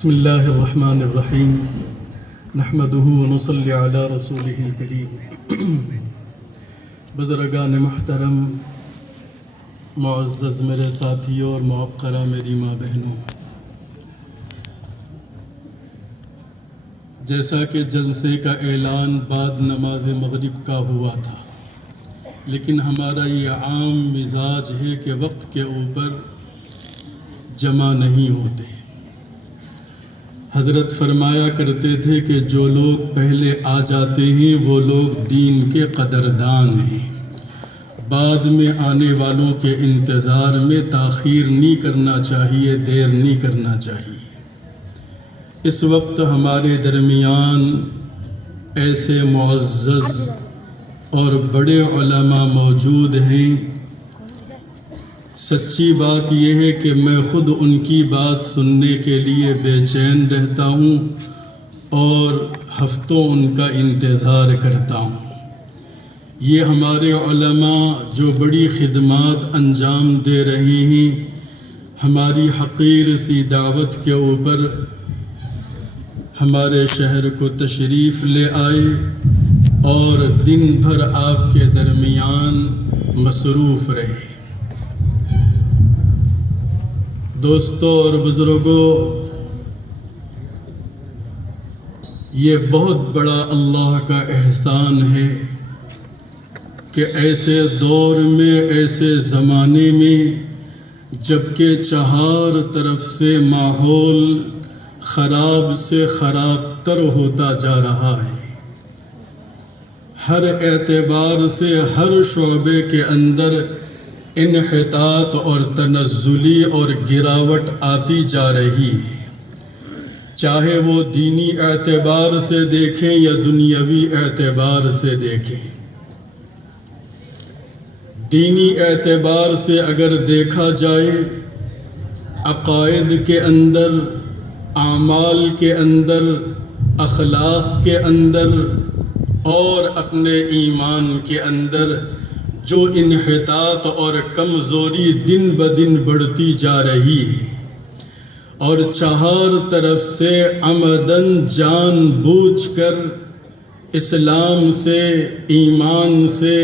بسم اللہ الرحمن الرحیم نحمدہ ونصلی علی رسولہ الکریم۔ بزرگان محترم، معزز میرے ساتھیوں اور موقرہ میری ماں بہنوں، جیسا کہ جلسے کا اعلان بعد نماز مغرب کا ہوا تھا، لیکن ہمارا یہ عام مزاج ہے کہ وقت کے اوپر جمع نہیں ہوتے۔ حضرت فرمایا کرتے تھے کہ جو لوگ پہلے آ جاتے ہیں وہ لوگ دین کے قدردان ہیں، بعد میں آنے والوں کے انتظار میں تاخیر نہیں کرنا چاہیے، دیر نہیں کرنا چاہیے۔ اس وقت ہمارے درمیان ایسے معزز اور بڑے علماء موجود ہیں، سچی بات یہ ہے کہ میں خود ان کی بات سننے کے لیے بے چین رہتا ہوں اور ہفتوں ان کا انتظار کرتا ہوں۔ یہ ہمارے علماء جو بڑی خدمات انجام دے رہے ہیں، ہماری حقیر سی دعوت کے اوپر ہمارے شہر کو تشریف لے آئے اور دن بھر آپ کے درمیان مصروف رہے۔ دوستوں اور بزرگوں، یہ بہت بڑا اللہ کا احسان ہے کہ ایسے دور میں، ایسے زمانے میں، جبکہ چہار طرف سے ماحول خراب سے خراب تر ہوتا جا رہا ہے، ہر اعتبار سے ہر شعبے کے اندر انحطاط اور تنزلی اور گراوٹ آتی جا رہی ہے، چاہے وہ دینی اعتبار سے دیکھیں یا دنیاوی اعتبار سے دیکھیں۔ دینی اعتبار سے اگر دیکھا جائے، عقائد کے اندر، اعمال کے اندر، اخلاق کے اندر اور اپنے ایمان کے اندر جو انحطاط اور کمزوری دن بدن بڑھتی جا رہی ہے، اور چہار طرف سے عمدن جان بوجھ کر اسلام سے، ایمان سے،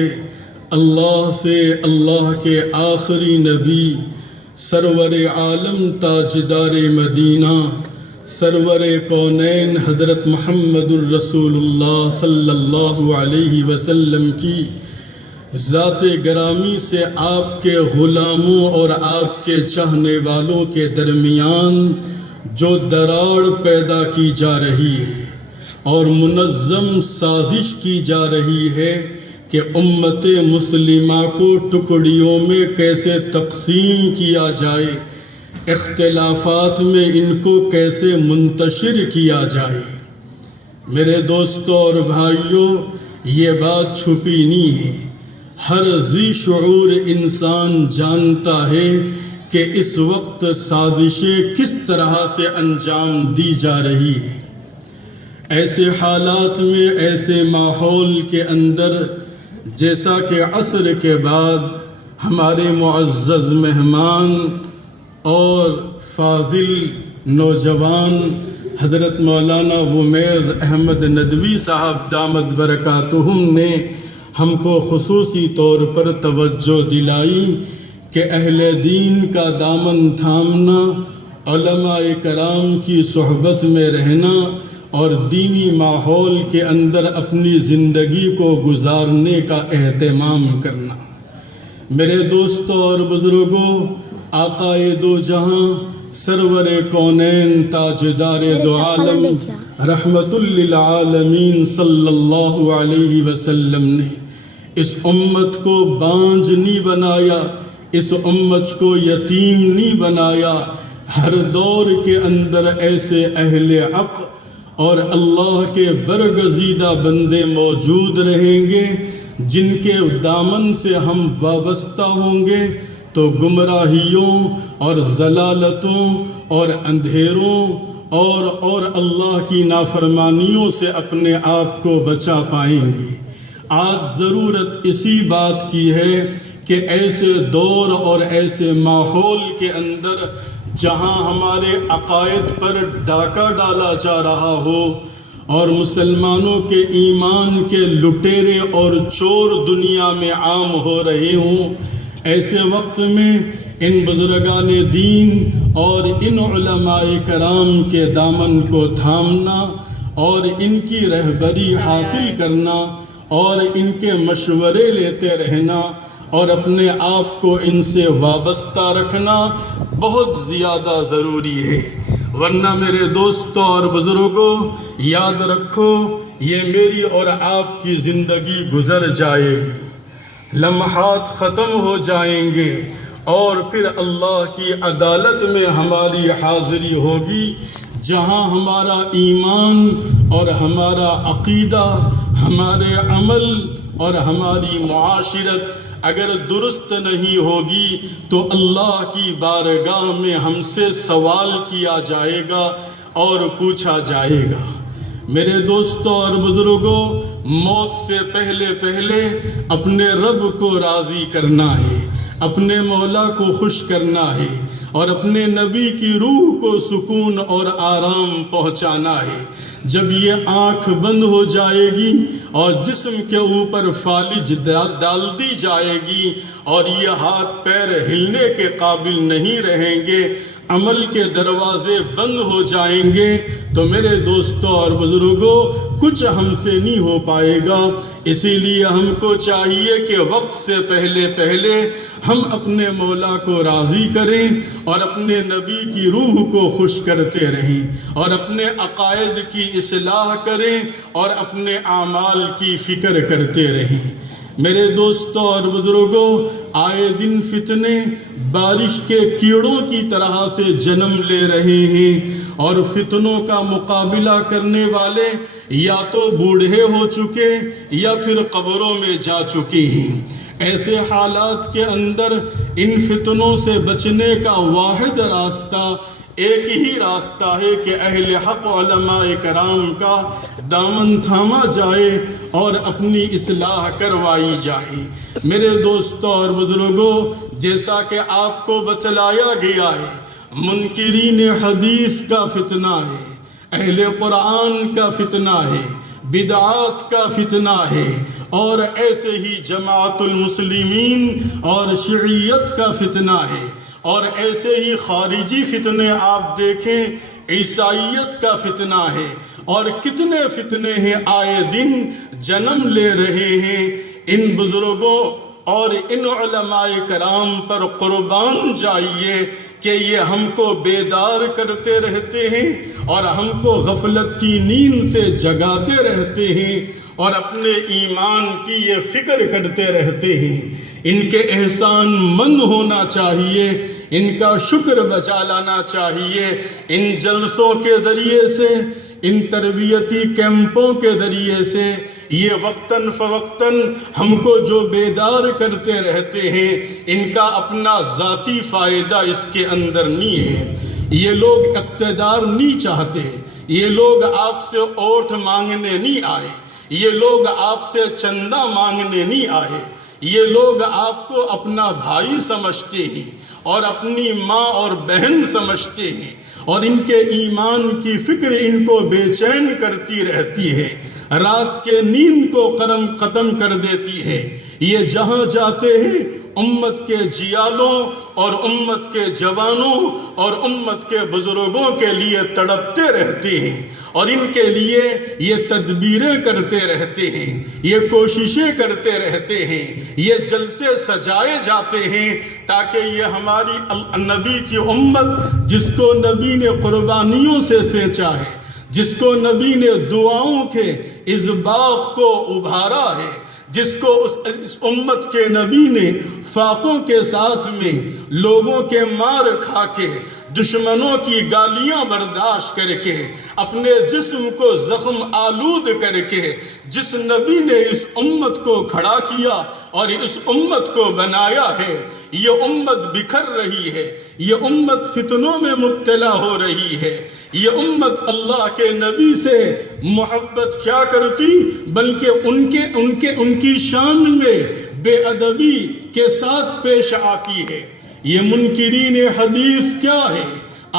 اللہ کے آخری نبی سرور عالم تاجدار مدینہ سرور کونین حضرت محمد الرسول اللہ صلی اللہ علیہ وسلم کی ذات گرامی سے آپ کے غلاموں اور آپ کے چاہنے والوں کے درمیان جو دراڑ پیدا کی جا رہی ہے اور منظم سازش کی جا رہی ہے کہ امت مسلمہ کو ٹکڑیوں میں کیسے تقسیم کیا جائے، اختلافات میں ان کو کیسے منتشر کیا جائے۔ میرے دوستوں اور بھائیوں، یہ بات چھپی نہیں ہے، ہر ذی شعور انسان جانتا ہے کہ اس وقت سازشیں کس طرح سے انجام دی جا رہی ہے۔ ایسے حالات میں، ایسے ماحول کے اندر، جیسا کہ عصر کے بعد ہمارے معزز مہمان اور فاضل نوجوان حضرت مولانا ومیز احمد ندوی صاحب دامت برکاتہم نے ہم کو خصوصی طور پر توجہ دلائی کہ اہل دین کا دامن تھامنا، علماء کرام کی صحبت میں رہنا اور دینی ماحول کے اندر اپنی زندگی کو گزارنے کا اہتمام کرنا۔ میرے دوستوں اور بزرگوں، آقائے دو جہاں سرور کونین تاجدار دو عالم رحمت للعالمین صلی اللہ علیہ وسلم نے اس امت کو بانجھ نہیں بنایا، اس امت کو یتیم نہیں بنایا۔ ہر دور کے اندر ایسے اہل حق اور اللہ کے برگزیدہ بندے موجود رہیں گے جن کے دامن سے ہم وابستہ ہوں گے تو گمراہیوں اور ضلالتوں اور اندھیروں اور اللہ کی نافرمانیوں سے اپنے آپ کو بچا پائیں گے۔ آج ضرورت اسی بات کی ہے کہ ایسے دور اور ایسے ماحول کے اندر جہاں ہمارے عقائد پر ڈاکہ ڈالا جا رہا ہو اور مسلمانوں کے ایمان کے لٹیرے اور چور دنیا میں عام ہو رہے ہوں، ایسے وقت میں ان بزرگان دین اور ان علماء کرام کے دامن کو تھامنا اور ان کی رہبری حاصل کرنا اور ان کے مشورے لیتے رہنا اور اپنے آپ کو ان سے وابستہ رکھنا بہت زیادہ ضروری ہے، ورنہ میرے دوستوں اور بزرگوں یاد رکھو یہ میری اور آپ کی زندگی گزر جائے گی، لمحات ختم ہو جائیں گے اور پھر اللہ کی عدالت میں ہماری حاضری ہوگی، جہاں ہمارا ایمان اور ہمارا عقیدہ، ہمارے عمل اور ہماری معاشرت اگر درست نہیں ہوگی تو اللہ کی بارگاہ میں ہم سے سوال کیا جائے گا اور پوچھا جائے گا۔ میرے دوستوں اور بزرگوں، موت سے پہلے پہلے اپنے رب کو راضی کرنا ہے، اپنے مولا کو خوش کرنا ہے اور اپنے نبی کی روح کو سکون اور آرام پہنچانا ہے۔ جب یہ آنکھ بند ہو جائے گی اور جسم کے اوپر فالج ڈال دی جائے گی اور یہ ہاتھ پیر ہلنے کے قابل نہیں رہیں گے، عمل کے دروازے بند ہو جائیں گے، تو میرے دوستوں اور بزرگوں کچھ ہم سے نہیں ہو پائے گا۔ اسی لیے ہم کو چاہیے کہ وقت سے پہلے پہلے ہم اپنے مولا کو راضی کریں اور اپنے نبی کی روح کو خوش کرتے رہیں اور اپنے عقائد کی اصلاح کریں اور اپنے اعمال کی فکر کرتے رہیں۔ میرے دوستوں اور بزرگوں، آئے دن فتنے بارش کے کیڑوں کی طرح سے جنم لے رہے ہیں اور فتنوں کا مقابلہ کرنے والے یا تو بوڑھے ہو چکے یا پھر قبروں میں جا چکے ہیں۔ ایسے حالات کے اندر ان فتنوں سے بچنے کا واحد راستہ ایک ہی راستہ ہے کہ اہل حق علماء کرام کا دامن تھاما جائے اور اپنی اصلاح کروائی جائے۔ میرے دوستوں اور بزرگوں، جیسا کہ آپ کو بتلایا گیا ہے، منکرین حدیث کا فتنہ ہے، اہل قرآن کا فتنہ ہے، بدعات کا فتنہ ہے، اور ایسے ہی جماعت المسلمین اور شیعیت کا فتنہ ہے، اور ایسے ہی خارجی فتنے آپ دیکھیں، عیسائیت کا فتنہ ہے، اور کتنے فتنے ہیں آئے دن جنم لے رہے ہیں۔ ان بزرگوں اور ان علماء کرام پر قربان جائیے کہ یہ ہم کو بیدار کرتے رہتے ہیں اور ہم کو غفلت کی نیند سے جگاتے رہتے ہیں اور اپنے ایمان کی یہ فکر کرتے رہتے ہیں۔ ان کے احسان مند ہونا چاہیے، ان کا شکر بجا لانا چاہیے۔ ان جلسوں کے ذریعے سے، ان تربیتی کیمپوں کے ذریعے سے یہ وقتاً فوقتاً ہم کو جو بیدار کرتے رہتے ہیں، ان کا اپنا ذاتی فائدہ اس کے اندر نہیں ہے۔ یہ لوگ اقتدار نہیں چاہتے، یہ لوگ آپ سے ووٹ مانگنے نہیں آئے، یہ لوگ آپ سے چندہ مانگنے نہیں آئے، یہ لوگ آپ کو اپنا بھائی سمجھتے ہیں اور اپنی ماں اور بہن سمجھتے ہیں، اور ان کے ایمان کی فکر ان کو بے چین کرتی رہتی ہے، رات کے نیند کو ختم کر دیتی ہے۔ یہ جہاں جاتے ہیں امت کے جیالوں اور امت کے جوانوں اور امت کے بزرگوں کے لیے تڑپتے رہتے ہیں اور ان کے لیے یہ تدبیریں کرتے رہتے ہیں، یہ کوششیں کرتے رہتے ہیں، یہ جلسے سجائے جاتے ہیں تاکہ یہ ہماری نبی کی امت، جس کو نبی نے قربانیوں سے سینچا ہے، جس کو نبی نے دعاؤں کے اس باغ کو ابھارا ہے، جس کو اس امت کے نبی نے فاقوں کے ساتھ میں لوگوں کے مار کھا کے، دشمنوں کی گالیاں برداشت کر کے، اپنے جسم کو زخم آلود کر کے، جس نبی نے اس امت کو کھڑا کیا اور اس امت کو بنایا ہے، یہ امت بکھر رہی ہے، یہ امت فتنوں میں مبتلا ہو رہی ہے، یہ امت اللہ کے نبی سے محبت کیا کرتی بلکہ ان کی شان میں بے ادبی کے ساتھ پیش آتی ہے۔ یہ منکرین حدیث کیا ہے؟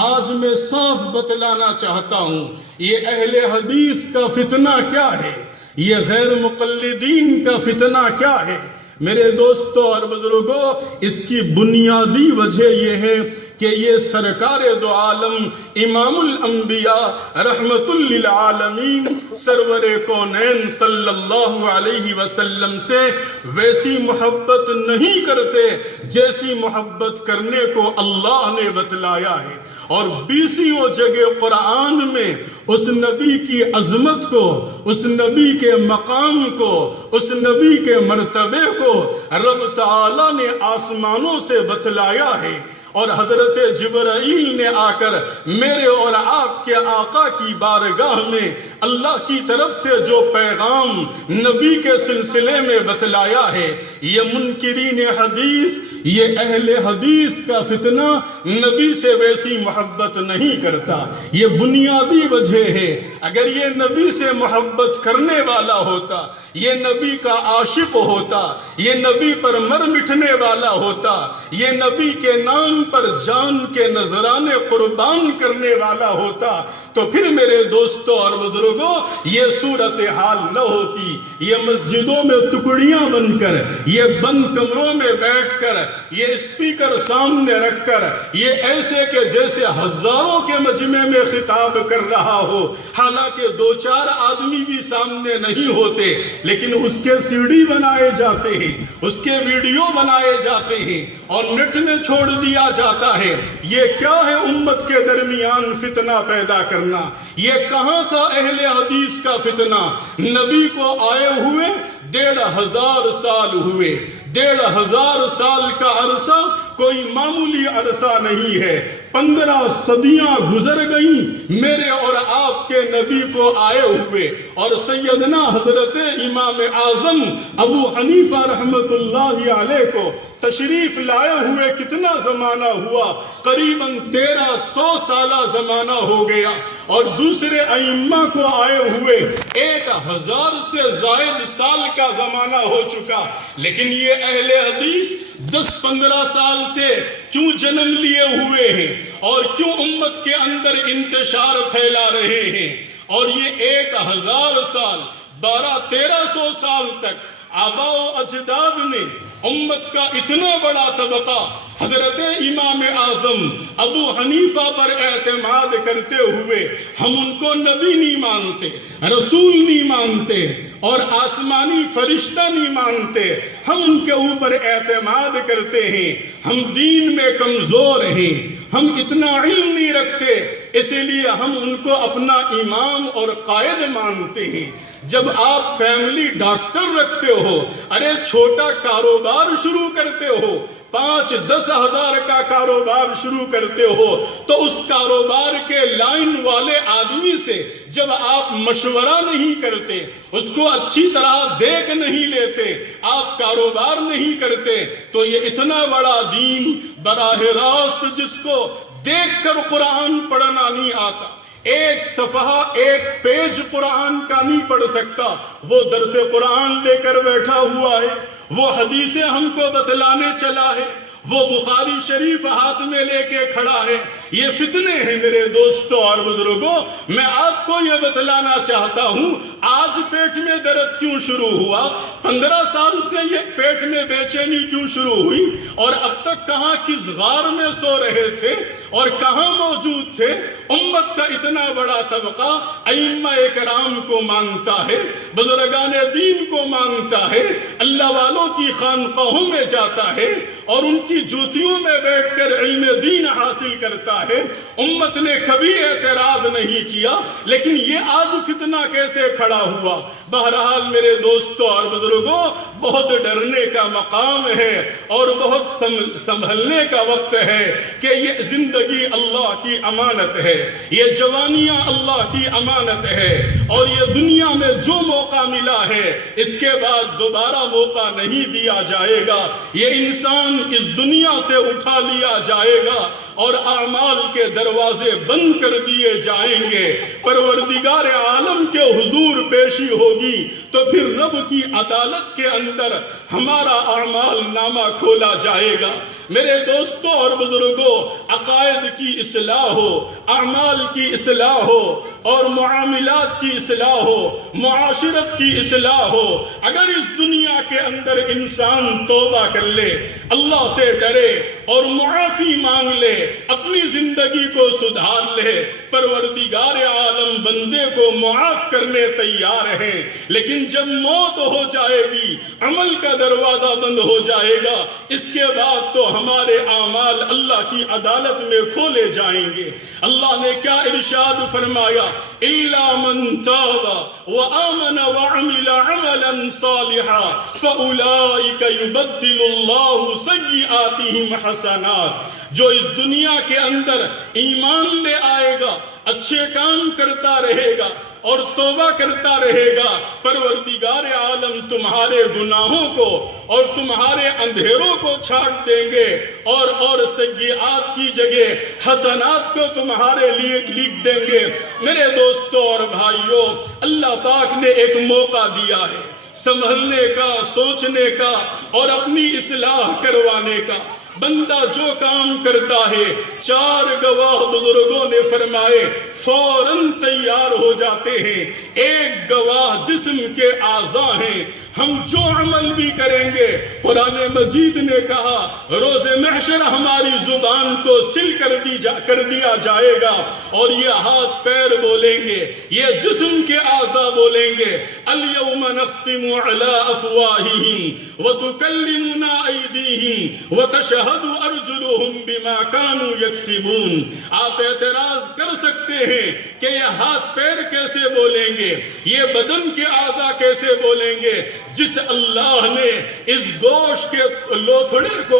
آج میں صاف بتلانا چاہتا ہوں، یہ اہل حدیث کا فتنہ کیا ہے، یہ غیر مقلدین کا فتنہ کیا ہے۔ میرے دوستوں اور بزرگوں، اس کی بنیادی وجہ یہ ہے کہ یہ سرکار دو عالم امام الانبیاء رحمت للعالمین سرور کونین صلی اللہ علیہ وسلم سے ویسی محبت نہیں کرتے جیسی محبت کرنے کو اللہ نے بتلایا ہے، اور 20 جگہ قرآن میں اس نبی کی عظمت کو، اس نبی کے مقام کو، اس نبی کے مرتبے کو رب تعالی نے آسمانوں سے بتلایا ہے، اور حضرت جبرائیل نے آ کر میرے اور آپ کے آقا کی بارگاہ میں اللہ کی طرف سے جو پیغام نبی کے سلسلے میں بتلایا ہے۔ یہ منکرین حدیث، یہ اہل حدیث کا فتنہ نبی سے ویسی محبت نہیں کرتا۔ یہ بنیادی وجہ ہے۔ اگر یہ نبی سے محبت کرنے والا ہوتا، یہ نبی کا عاشق ہوتا، یہ نبی پر مر مٹنے والا ہوتا، یہ نبی کے نام پر جان کے نذرانے قربان کرنے والا ہوتا، تو پھر میرے دوستوں اور بزرگوں یہ صورتحال نہ ہوتی۔ یہ مسجدوں میں ٹکڑیاں بن کر، یہ بند کمروں میں بیٹھ کر، یہ اسپیکر سامنے رکھ کر، یہ ایسے کہ جیسے ہزاروں کے مجمع میں خطاب کر رہا ہو، حالانکہ 2-4 آدمی بھی سامنے نہیں ہوتے، لیکن اس کے سی ڈی بنائے جاتے ہیں، اس کے ویڈیو بنائے جاتے ہیں اور نیٹ میں چھوڑ دیا جاتا ہے۔ یہ کیا ہے امت کے درمیان فتنہ پیدا کرنا؟ یہ کہاں تھا اہل حدیث کا فتنہ؟ نبی کو آئے ہوئے 1500 سال ہوئے۔ 1500 سال کا عرصہ کوئی معمولی عرصہ نہیں ہے۔ 15 صدیاں گزر گئیں میرے اور آپ کے نبی کو آئے ہوئے، اور سیدنا حضرت امام اعظم ابو حنیفہ رحمت اللہ علیہ کو تشریف لائے ہوئے کتنا زمانہ ہوا؟ قریباً 1300 سالہ زمانہ ہو گیا، اور دوسرے ائمہ کو آئے ہوئے 1000 سے زائد سال کا زمانہ ہو چکا، لیکن یہ اہل حدیث 10-15 سال سے کیوں جنم لیے ہوئے ہیں اور کیوں امت کے اندر انتشار پھیلا رہے ہیں؟ اور یہ 1000 سال 1200-1300 سال تک آباء و اجداد نے امت کا اتنا بڑا طبقہ حضرت امام اعظم ابو حنیفہ پر اعتماد کرتے ہوئے ہم ان کو نبی نہیں مانتے، رسول نہیں مانتے اور آسمانی فرشتہ نہیں مانتے، ہم ان کے اوپر اعتماد کرتے ہیں۔ ہم دین میں کمزور ہیں، ہم اتنا علم نہیں رکھتے، اسی لیے ہم ان کو اپنا امام اور قائد مانتے ہیں۔ جب آپ فیملی ڈاکٹر رکھتے ہو، ارے چھوٹا کاروبار شروع کرتے ہو، 5-10 ہزار کا کاروبار شروع کرتے ہو، تو اس کاروبار کے لائن والے آدمی سے جب آپ مشورہ نہیں کرتے، اس کو اچھی طرح دیکھ نہیں لیتے، آپ کاروبار نہیں کرتے، تو یہ اتنا بڑا دین براہ راست جس کو دیکھ کر قرآن پڑھنا نہیں آتا، ایک صفحہ ایک پیج قرآن کا نہیں پڑھ سکتا، وہ درس قرآن لے کر بیٹھا ہوا ہے، وہ حدیثیں ہم کو بتلانے چلا ہے، وہ بخاری شریف ہاتھ میں لے کے کھڑا ہے۔ یہ فتنے ہیں میرے دوستوں اور بزرگوں۔ میں آپ کو یہ بتلانا چاہتا ہوں، آج پیٹ میں درد کیوں شروع ہوا؟ 15 سال سے یہ پیٹ میں بے چینی کیوں شروع ہوئی؟ اور اب تک کہاں کس غار میں سو رہے تھے اور کہاں موجود تھے؟ امت کا اتنا بڑا طبقہ ائمہ کرام کو مانتا ہے، بزرگان دین کو مانتا ہے، اللہ والوں کی خانقاہوں میں جاتا ہے اور ان کی جوتیوں میں بیٹھ کر علم دین حاصل کرتا ہے۔ امت نے کبھی اعتراض نہیں کیا، لیکن یہ آج فتنہ کیسے کھڑا ہوا؟ بہرحال میرے دوستوں اور بزرگوں، بہت ڈرنے کا مقام ہے اور بہت سنبھلنے کا وقت ہے کہ یہ زندگی اللہ کی امانت ہے، یہ جوانیاں اللہ کی امانت ہے، اور یہ دنیا میں جو موقع ملا ہے اس کے بعد دوبارہ موقع نہیں دیا جائے گا۔ یہ انسان اس دنیا سے اٹھا لیا جائے گا اور اعمال کے دروازے بند کر دیے جائیں گے، پروردگار عالم کے حضور پیشی ہوگی، تو پھر رب کی عدالت کے اندر ہمارا اعمال نامہ کھولا جائے گا۔ میرے دوستوں اور بزرگوں، عقائد کی اصلاح ہو، اعمال کی اصلاح ہو، اور معاملات کی اصلاح ہو، معاشرت کی اصلاح ہو، اگر اس دنیا کے اندر انسان توبہ کر لے، اللہ سے ڈرے اور معافی مانگ لے، اپنی زندگی کو سدھار لے، پروردگار عالم بندے کو معاف کرنے تیار ہیں۔ لیکن جب موت ہو جائے گی، عمل کا دروازہ بند ہو جائے گا، اس کے بعد تو ہمارے اعمال اللہ کی عدالت میں کھولے جائیں گے۔ اللہ نے کیا ارشاد فرمایا؟ إِلَّا مَن تَابَ وَآمَنَ وَعَمِلَ عَمَلًا صَالِحًا فَأُولَئِكَ يُبَدِّلُ اللَّهُ سَيِّئَاتِهِمْ حَسَنَاتٍ۔ جو اس دنیا کے اندر ایمان لے آئے گا، اچھے کام کرتا رہے گا اور توبہ کرتا رہے گا، پروردگار عالم تمہارے گناہوں کو اور تمہارے اندھیروں کو چھانٹ دیں گے، اور سیئات کی جگہ حسنات کو تمہارے لیے لکھ دیں گے۔ میرے دوستوں اور بھائیوں، اللہ پاک نے ایک موقع دیا ہے سنبھلنے کا، سوچنے کا اور اپنی اصلاح کروانے کا۔ بندہ جو کام کرتا ہے، 4 گواہ بزرگوں نے فرمائے فوراً تیار ہو جاتے ہیں۔ ایک گواہ جسم کے اعضاء ہیں، ہم جو عمل بھی کریں گے، قرآن مجید نے کہا روز محشر ہماری زبان کو سل کر دیا جائے گا، اور یہ ہاتھ پیر بولیں گے، یہ جسم کے اعضاء بولیں گے، اليوم نختم على افواہہم وتکلمنا ایدیہم وتشہد ارجلہم بما كانوا یکسبون۔ آپ اعتراض کر سکتے ہیں کہ یہ ہاتھ پیر کیسے بولیں گے، یہ بدن کے اعضاء کیسے بولیں گے؟ جس اللہ نے اس گوشت کے لوتھڑے کو،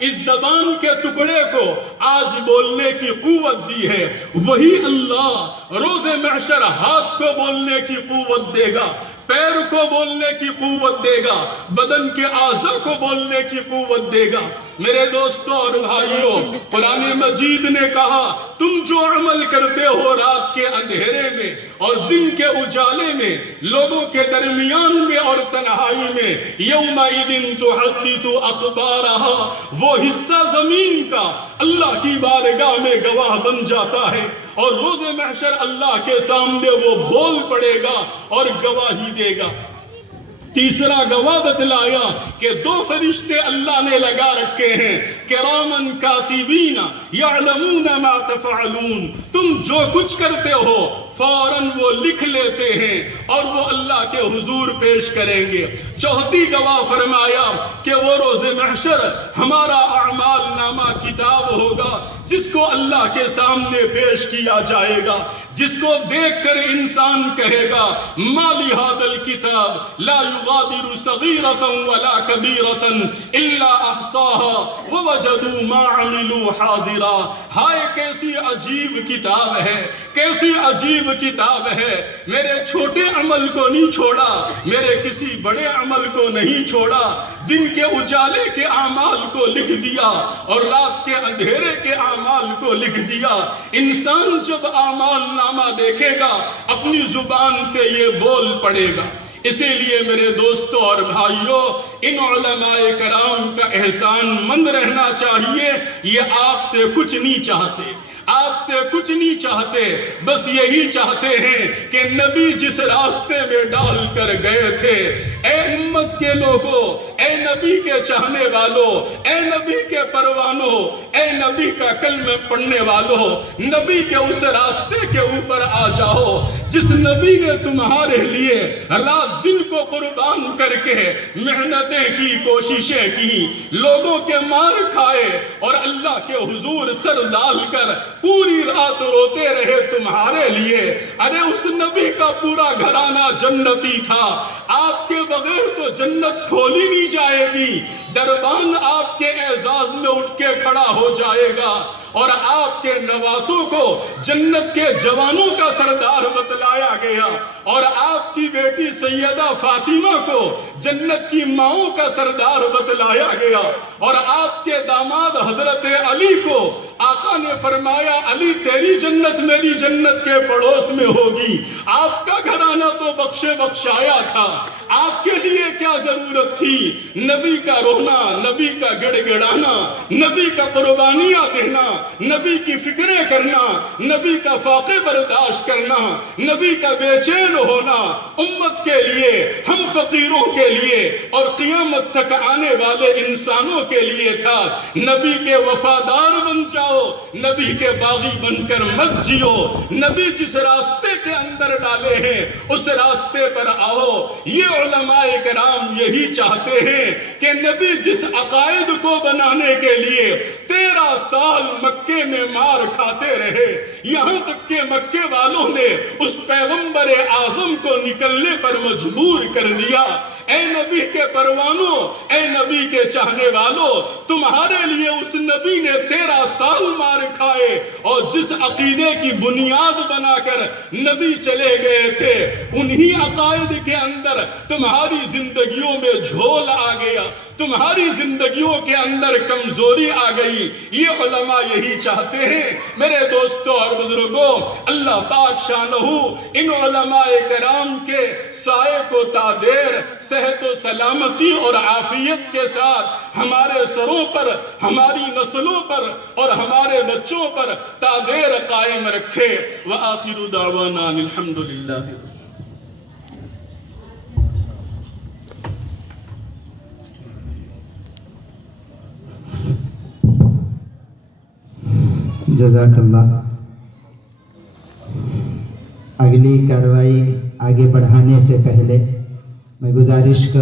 اس زبان کے ٹکڑے کو آج بولنے کی قوت دی ہے، وہی اللہ روز محشر ہاتھ کو بولنے کی قوت دے گا، پیر کو بولنے کی قوت دے گا، بدن کے اعضاء کو بولنے کی قوت دے گا۔ میرے دوستوں اور بھائیوں، قرآن مجید نے کہا تم جو عمل کرتے ہو رات کے اندھیرے میں اور دن کے اجالے میں، لوگوں کے درمیان میں اور تنہائی میں، یومئذ تحدث اخبارها، وہ حصہ زمین کا اللہ کی بارگاہ میں گواہ بن جاتا ہے، اور روز محشر اللہ کے سامنے وہ بول پڑے گا اور گواہی دے گا۔ تیسرا گواہ بتلایا کہ 2 فرشتے اللہ نے لگا رکھے ہیں، کرامن کاتبین یعلمون ما تفعلون، تم جو کچھ کرتے ہو فوراً وہ لکھ لیتے ہیں اور وہ اللہ کے حضور پیش کریں گے۔ چوتھی گواہ فرمایا کہ وہ روز محشر ہمارا اعمال نامہ کتاب ہوگا، جس کو اللہ کے سامنے پیش کیا جائے گا، جس کو دیکھ کر انسان کہے گا ما لہذا الکتاب لا یغادر صغیرۃ ولا کبیرۃ الا احصاها ووجدوا ما عملوا حاضرا۔ ہائے کیسی عجیب کتاب ہے، کیسی عجیب کتاب ہے، میرے چھوٹے عمل کو نہیں چھوڑا، میرے کسی بڑے عمل کو نہیں چھوڑا، دن کے اجالے کے اعمال کو لکھ دیا اور رات کے اندھیرے کے اعمال کو لکھ دیا۔ انسان جب اعمال نامہ دیکھے گا، اپنی زبان سے یہ بول پڑے گا۔ اسی لیے میرے دوستوں اور بھائیوں، ان علماء کرام کا احسان مند رہنا چاہیے۔ یہ آپ سے کچھ نہیں چاہتے، آپ سے کچھ نہیں چاہتے، بس یہی چاہتے ہیں کہ نبی جس راستے میں ڈال کر گئے تھے، اے امت کے لوگوں، اے نبی کے چاہنے والوں، اے نبی کے پروانوں، اے نبی کا کلمہ پڑھنے والوں، نبی کے اس راستے کے اوپر آ جاؤ جس نبی نے تمہارے لیے رات دن کو قربان کر کے محنتیں کی، کوششیں کی، لوگوں کے مار کھائے اور اللہ کے حضور سر ڈال کر پوری رات روتے رہے تمہارے لیے۔ ارے اس نبی کا پورا گھرانہ جنتی تھا، آپ کے بغیر تو جنت کھولی نہیں جائے گی، دربان آپ کے اعزاز میں اٹھ کے کھڑا ہو جائے گا، اور آپ کے نواسوں کو جنت کے جوانوں کا سردار بتلایا گیا، اور آپ آپ کی بیٹی سیدہ فاطمہ کو جنت کی ماؤں کا سردار بتلایا گیا، اور آپ کے داماد حضرت علی کو آقا نے فرمایا علی تیری جنت میری جنت کے پڑوس میں ہوگی۔ آپ کا گھرانہ تو بخشے بخشایا تھا، آپ کے لیے کیا ضرورت تھی نبی کا رونا، نبی کا گڑ گڑانا، نبی کا قربانیاں دینا، نبی کی فکریں کرنا، نبی کا فاقے برداشت کرنا، نبی کا بے چین ہونا امت کے لیے، ہم فقیروں کے لیے اور قیامت تک آنے والے انسانوں کے لیے تھا۔ نبی کے وفادار بن جاؤ، نبی کے باغی بن کر مت جیو، نبی جس راستے کے اندر ڈالے ہیں اس راستے پر آؤ۔ یہ علماء کرام یہی چاہتے ہیں کہ نبی جس عقائد کو بنانے کے لیے 13 سال مکے میں مار کھاتے رہے، یہاں تک کہ مکے والوں نے اس پیغمبر اعظم کو نکلنے پر مجبور کر دیا۔ اے نبی کے پروانوں، اے نبی کے چاہنے والوں، تمہارے لیے اس نبی نے 13 سال مار کھائے، اور جس عقیدے کی بنیاد بنا کر نبی چلے گئے تھے انہی عقائد کے اندر تمہاری زندگیوں میں جھول آ گیا، تمہاری زندگیوں کے اندر کمزوری آ گئی۔ یہ علماء یہی چاہتے ہیں۔ میرے دوستوں اور بزرگوں، اللہ پاک شانہ ان علماء کرام کے سائے کو تادیر صحت و سلامتی اور عافیت کے ساتھ ہمارے سروں پر، ہماری نسلوں پر اور ہمارے بچوں پر تادیر قائم رکھے۔ وآخر دعوانا الحمدللہ۔ جزاک اللہ۔ اگلی کارروائی آگے بڑھانے سے پہلے میں گزارش کروں